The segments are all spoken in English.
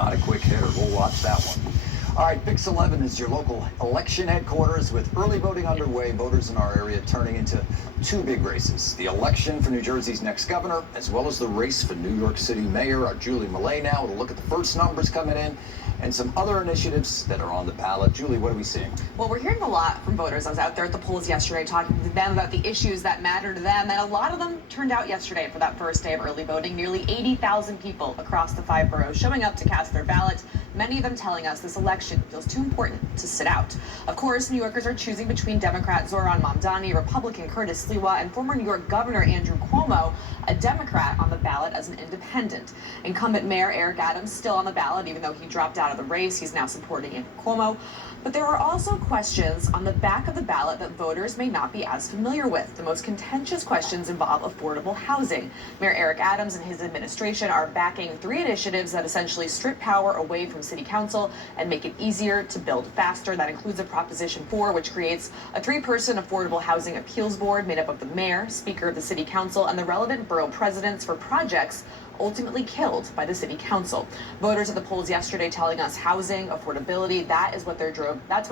not a quick hitter. We'll watch that one. All right, Pix 11 is your local election headquarters. With early voting underway, voters in our area turning into two big races. The election for New Jersey's next governor, as well as the race for New York City mayor. Our Julie Millet now with a look at the first numbers coming in and some other initiatives that are on the ballot. Julie, what are we seeing? Well, we're hearing a lot from voters. I was out there at the polls yesterday talking to them about the issues that matter to them, and a lot of them turned out yesterday for that first day of early voting. Nearly 80,000 people across the 5 boroughs showing up to cast their ballot, many of them telling us this election feels too important to sit out. Of course, New Yorkers are choosing between Democrat Zohran Mamdani, Republican Curtis Sliwa, and former New York Governor Andrew Cuomo, a Democrat on the ballot as an independent. Incumbent Mayor Eric Adams still on the ballot, even though he dropped out of the race. He's now supporting Andrew Cuomo. But there are also questions on the back of the ballot that voters may not be as familiar with. The most contentious questions involve affordable housing. Mayor Eric Adams and his administration are backing 3 initiatives that essentially strip power away from City Council and make it easier to build faster. That includes a Proposition 4, which creates a 3-person affordable housing appeals board made up of the mayor, speaker of the City Council, and the relevant borough presidents for projects ultimately killed by the City Council. Voters at the polls yesterday telling us housing, affordability, that's what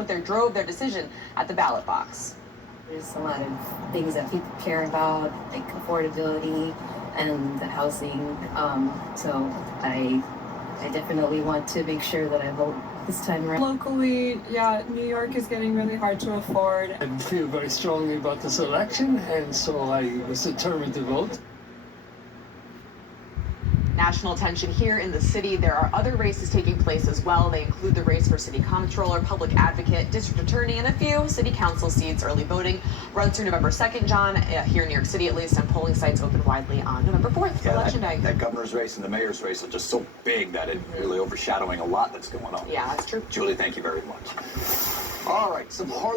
they drove their decision at the ballot box. There's a lot of things that people care about, like affordability and the housing. So I definitely want to make sure that I vote this time around. Locally, yeah, New York is getting really hard to afford. I feel very strongly about this election, and so I was determined to vote. National attention here in the city. There are other races taking place as well. They include the race for city comptroller, public advocate, district attorney, and a few city council seats. Early voting runs through November 2nd, John, here in New York City at least, and polling sites open widely on November 4th, election day. That governor's race and the mayor's race are just so big that it's really overshadowing a lot that's going on. Yeah, that's true. Julie, thank you very much. All right, some hard